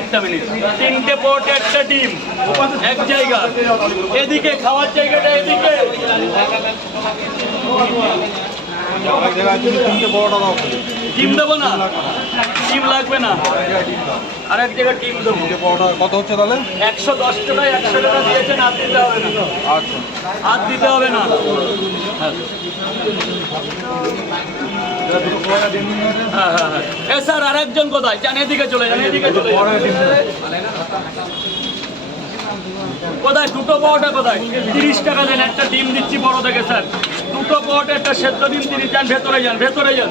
একটা মিনিট, তিনটে পরোটা একটা ডিম এক জায়গা, এদিকে খাওয়ার জায়গাটা এদিকে। ডিম দেবো না, ডিম লাগবে না, আর এক জায়গায় ডিম দেবো। কত হচ্ছে তাহলে? 110 টাকায় 100 টাকা দিয়েছেন, আর দিতে হবে না। আচ্ছা, আর দিতে হবে না। হ্যাঁ হ্যাঁ হ্যাঁ। এ স্যার আরেকজন কোথায় যান? এদিকে চলে যান, এদিকে চলে যান। কোথায় দুটো পরোটা কোথায়? 30 টাকা দেন, একটা ডিম দিচ্ছি বড় থেকে স্যার। দুটো পরোটা একটা সেদ্ধ ডিম 30। যান ভেতরে যান, ভেতরে যান।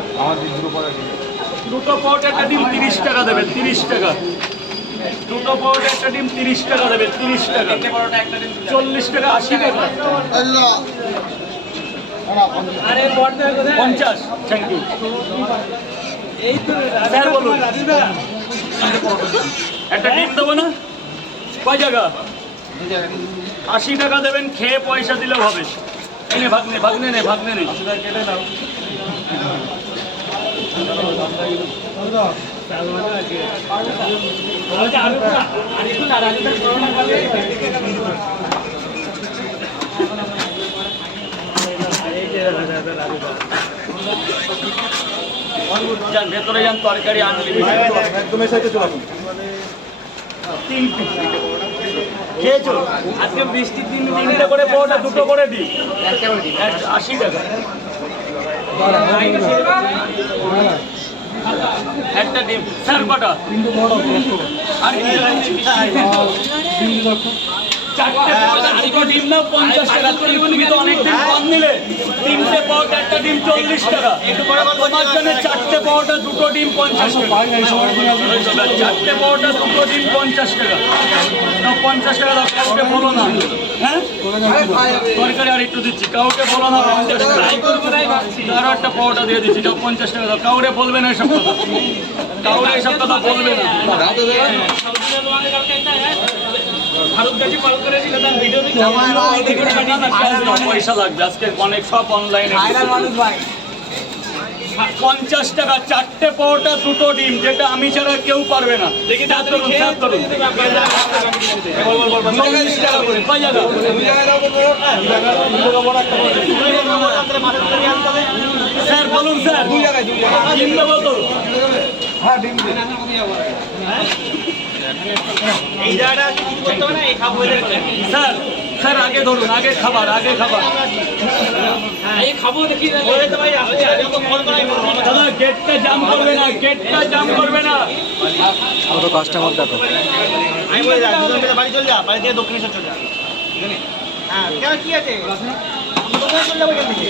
দুটো পরোটা একটা ডিম 30 টাকা দেবেন, 30 টাকা। দুটো পরোটা একটা ডিম 30 টাকা দেবেন, 30 টাকা। 40 টাকা, 80 টাকা, 50। Thank you sir. বলুন একটা ডিম দেবো না? কয় জায়গা? 80 টাকা দেবেন, খেয়ে পয়সা দিলেও হবে। এনে ভাগনে ভাগনে নে, ভাগনে নে। যান ভেতরে যান, তরকারি আনলিমিটেড। একদম এই সাইডে চলে আসুন। খেয়েছো? আজকে বৃষ্টির দিন, তিনটে করে পরোটা, দুটো করে দিই, 80 টাকা। একটা ডিম স্যার, কটা? আর কি? চারটে পরোটা, দুটো ডিম নাও, 50 টাকা। তুমি তো অনেকদিন কম নিলে। তিনটে পরোটা একটা ডিম 40 টাকা। তোমার জন্য চারটে পরোটা দুটো ডিম 50 টাকা। চারটে পরোটা দুটো ডিম 50 টাকা। নাও 50 টাকা দাও, কাউকে বলো না। হ্যাঁ তরকারি আর একটু দিচ্ছি, কাউকে বলো না। 50 টাকা আরো একটা পরোটা দিয়ে দিচ্ছি, যাও 50 টাকা দাও। কাউরে বলবে না এসব কথা, কাউরে এসব কথা বলবে না। পয়সা লাগবে আজকে অনেক, সব অনলাইনে। 50 টাকা চারটে পরোটা দুটো ডিম, যেটা আমি ছাড়া কেউ পারবে না। দেখি স্যার বলুন। স্যার ডিম দেবো তো? হ্যাঁ, ডিম এই জায়গাটা করতে হবে না, এই খাবো স্যার। স্যার আগে ধরুন, আগে খাবার, আগে খাবার। এই খাবো দেখি দাদা, গেটটা জাম করবে না, গেটটা জাম করবে না। কাস্টমার দেখো। আমি বলে যা, দুজন মিলে বাড়ি চলে যা, বাড়ি থেকে দক্ষিণেশ্বর চলে যা। হ্যাঁ, কেন কি আছে? চলে যাবো এখান থেকে।